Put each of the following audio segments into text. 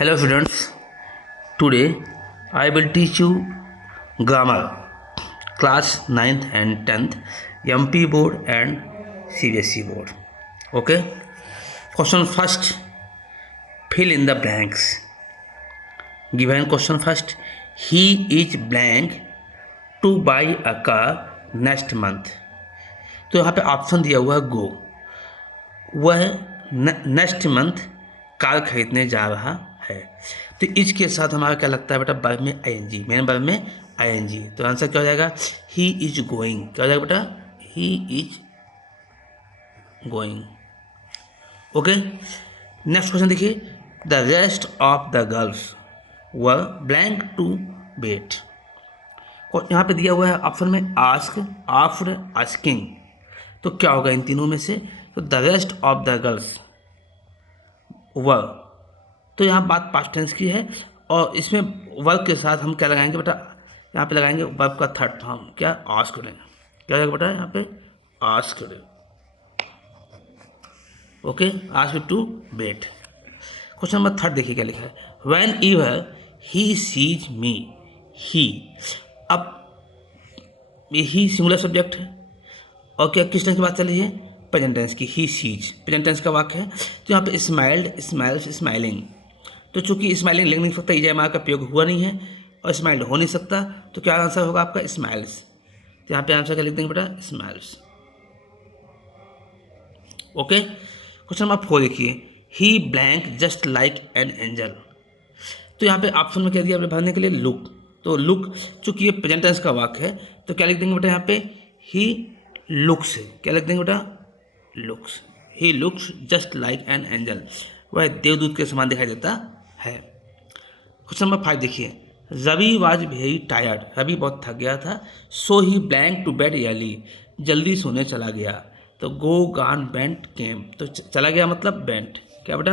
Hello students, today I will teach you grammar class 9th and 10th MP board and CBSE board. Okay, question first, fill in the blanks. Given question first, he is blank to buy a car next month. तो यहाँ पे option दिया हुआ है गो, वह next month car खरीदने जा रहा है। तो इसके साथ हमारा क्या लगता है बेटा, वर्ब में आईएनजी, मेन वर्ब में आईएनजी। तो आंसर क्या हो जाएगा, ही इज गोइंग। क्या हो जाएगा बेटा, he is going. Okay, next question देखिए, the rest of the girls were blank to bed. और यहाँ पे दिया हुआ है ऑप्शन में आस्क, आफ्टर, आस्किंग। तो क्या होगा इन तीनों में से, तो the rest of the girls वर, तो यहाँ बात पास्ट टेंस की है और इसमें वर्ब के साथ हम क्या लगाएंगे बेटा, यहाँ पे लगाएंगे वर्ब का थर्ड फॉर्म, क्या, आस्क करें। क्या हो जाएगा बेटा यहाँ पे, आस्क करें। Okay, ask to bed. Question number third देखिए क्या लिखा है, whenever he sees me, he. अब ही सिंगुलर सब्जेक्ट है और क्या किस टेंस की बात चल रही है, प्रेजेंट टेंस की, ही सीज प्रेजेंट टेंस का वाक्य है। तो यहाँ पे स्माइल्ड, स्माइल्स, स्माइलिंग। तो चूंकि स्माइलिंग लिख नहीं सकता, ईजेएमआर का प्रयोग हुआ नहीं है और स्माइल्ड हो नहीं सकता, तो क्या आंसर होगा आपका, स्माइल्स। तो यहाँ पे आंसर क्या लिख देंगे बेटा, स्माइल्स। ओके, क्वेश्चन नंबर 4 देखिए, he blank just like an angel. तो यहाँ पे ऑप्शन में क्या दिया भरने के लिए, लुक। तो लुक चूंकि ये प्रेजेंट टेंस का वाक्य है, तो क्या लिख देंगे बेटा यहाँ पे, ही लुक्स। क्या लिख देंगे बेटा, looks. He looks just like an angel, वह देवदूत के समान दिखाई देता है। क्वेश्चन नंबर 5 देखिए, Ravi was very tired, Ravi बहुत थक गया था, so he blank to bed early, जल्दी सोने चला गया। तो गो, गान, बेंट, केम। तो चला गया मतलब बेंट। क्या बेटा,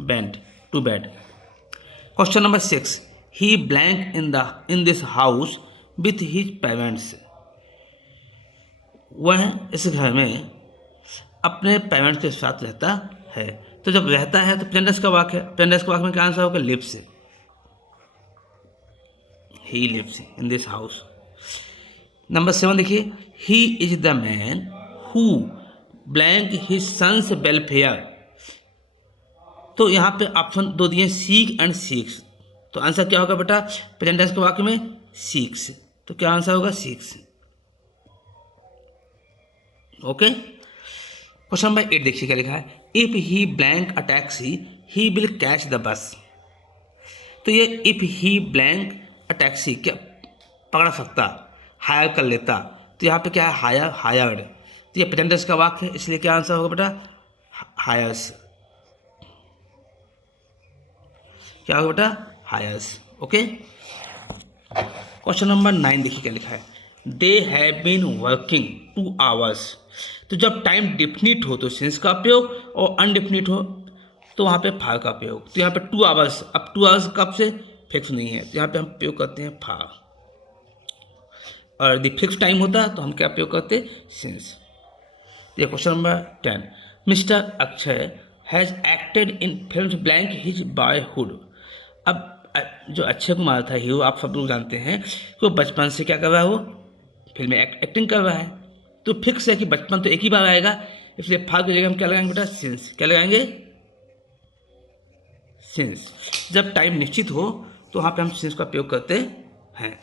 bent to bed. Question number 6, he blank in this house with his parents. वह इस घर में अपने पेरेंट्स के साथ रहता है। तो जब रहता है तो प्रेजेंट टेंस का वाक्य है, प्रेजेंट टेंस का वाक्य में क्या आंसर होगा, lives. He lives in this house. Number 7 देखिए, he is the man who blank his sons welfare. तो यहाँ पे ऑप्शन 2 दिए, सीक एंड सीक्स। तो आंसर क्या होगा बेटा, प्रेजेंट टेंस के वाक्य में सीक्स। तो क्या आंसर होगा, सीक्स। ओके, क्वेश्चन नंबर 8 देखिए क्या लिखा है, if he blank a taxi he will catch the bus. तो ये if he blank a taxi, क्या पकड़ सकता, हायर कर लेता। तो यहाँ पे क्या है, हायर, हायर्ड। तो ये प्रेजेंट टेंस का वाक्य है, इसलिए क्या आंसर होगा बेटा, हायर्स। क्या होगा बेटा, हायर्स। ओके, क्वेश्चन नंबर 9 देखिए क्या लिखा है, they have been working 2 hours। तो जब टाइम डिफिनिट हो तो सिंस का प्रयोग और अनडिफिनिट हो तो वहाँ पे फार का प्रयोग। तो यहाँ पे 2 hours, अब 2 hours कब से फिक्स नहीं है, तो यहाँ पे हम प्रयोग करते हैं फार। और यदि फिक्स टाइम होता तो हम क्या प्रयोग करते, सिंस। ये question number 10, mister Akshay has acted in film blank his boyhood. अब जो अक्षय कुमार था हीरो, आप सब लोग जानते हैं कि वो बचपन से क्या कर रहा है, वो फिल्म में एक्टिंग कर रहा है। तो फिक्स है कि बचपन तो एक ही बार आएगा, इसलिए फार की जगह हम क्या लगाएंगे बेटा, सिंस। क्या लगाएंगे, सिंस। जब टाइम निश्चित हो तो वहाँ पे हम सिंस का प्रयोग करते हैं।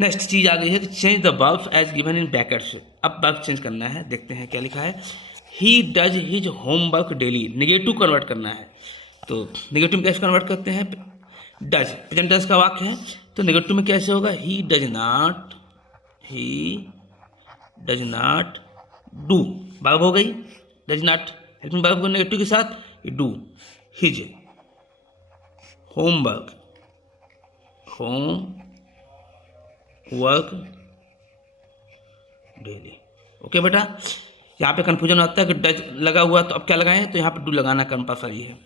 नेक्स्ट चीज आ गई है कि change the verbs as given in brackets. अब वर्ब चेंज करना है, देखते हैं क्या लिखा है, he does his homework daily. Negative convert करना है, तो नेगेटिव में कैसे कन्वर्ट करते हैं, डज प्रेजेंट टेंस का वाक्य है, तो नेगेटिव में कैसे होगा, he does not, he does not do. Verb हो गई, डज नॉट हेल्पिंग वर्ब को नेगेटिव के साथ do, his homework, homework daily. Okay बेटा, यहाँ पे कंफ्यूजन आता है कि डज लगा हुआ तो अब क्या लगाएं, तो यहाँ पे डू लगाना कंपल्सरी है।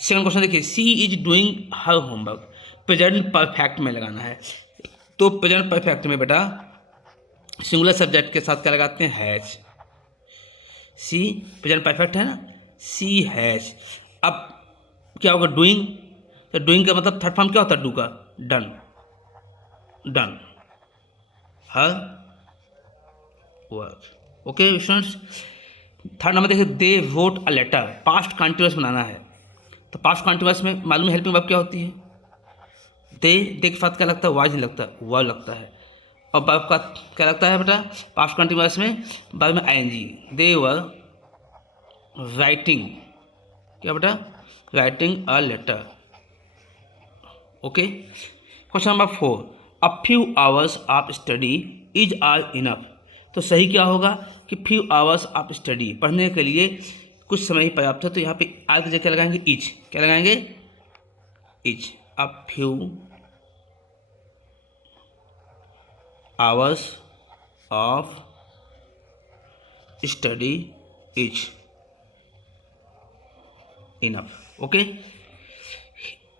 सेकंड क्वेश्चन देखिए, she is doing her homework, present perfect में लगाना है। तो प्रेजेंट परफेक्ट में बेटा सिंगुलर सब्जेक्ट के साथ क्या लगाते हैं, हैज। सी प्रेजेंट परफेक्ट है ना, सी हैज। अब क्या होगा, डूइंग, तो डूइंग का मतलब थर्ड फॉर्म क्या होता है डू का, done, done her work. Okay students, third number देखिए, they wrote a letter, past continuous बनाना है। तो पास्ट कंटिन्यूअस में मालूम है हेल्पिंग वर्ब क्या होती है, दे के साथ क्या लगता है, वाज नहीं लगता, वर्ब लगता है। और वर्ब का क्या लगता है बेटा, पास्ट कंटिन्यूअस में वर्ब में आईएनजी, दे वर राइटिंग, क्या बेटा, writing a letter. Okay, question number 4, a few hours of study is are enough. तो सही क्या होगा कि फ्यू आवर्स ऑफ स्टडी, पढ़ने के लिए कुछ समय ही पर्याप्त है। तो यहाँ पे आर की जगह क्या लगाएंगे, इज, क्या लगाएंगे, is, a few hours of study is enough. Okay,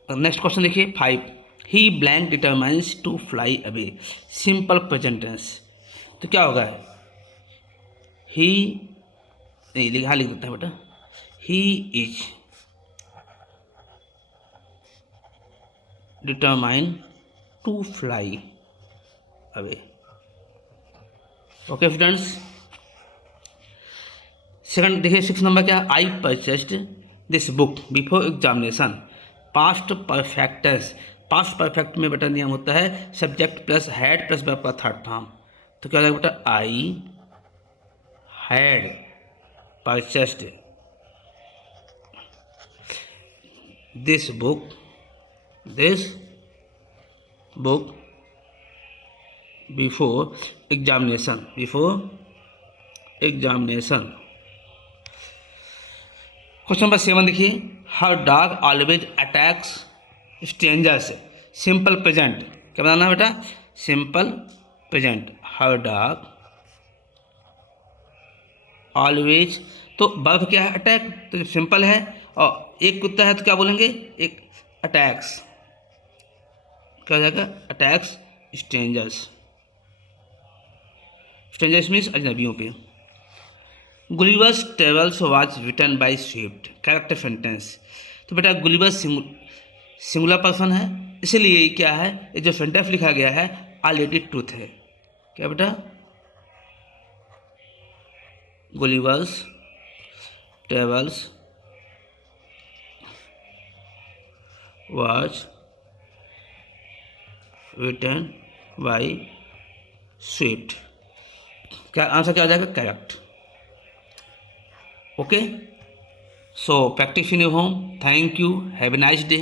next question देखिए 5, he blank determines to fly away, simple present tense. तो क्या होगा, ही, नहीं हाँ लिख देते हैं बेटा, he is determine to fly away. Okay students, second देखिए 6 नंबर क्या, I purchased this book before examination, past perfect tense. Past perfect में बेटा नियम होता है subject plus had plus verb का थर्ड फॉर्म। तो क्या हो जाएगा बेटा, I had purchased this book before examination, question number 7 देखिए, her dog always attacks strangers, simple present, क्या बनाना है बेटा, सिंपल प्रेजेंट, हर डॉग ऑलवेज। तो वर्ब क्या है, अटैक, तो सिंपल है, और एक कुत्ता है तो क्या बोलेंगे, एक अटैक्स, क्या हो जाएगा, अटैक्स स्ट्रेंजर्स, स्ट्रेंजर्स मीन्स अजनबियों पे। Gulliver's Travels was written by Swift, character sentence. तो बेटा गुलिवर्स सिंगुलर पर्सन है, इसीलिए ये क्या है, ये जो सेंटेंस लिखा गया है ऑलरेडी ट्रूथ है। क्या बेटा, Gulliver's Travels was written by Swift, क्या आंसर क्या आ जाएगा, correct. Okay, so practice in your home, thank you, have a nice day.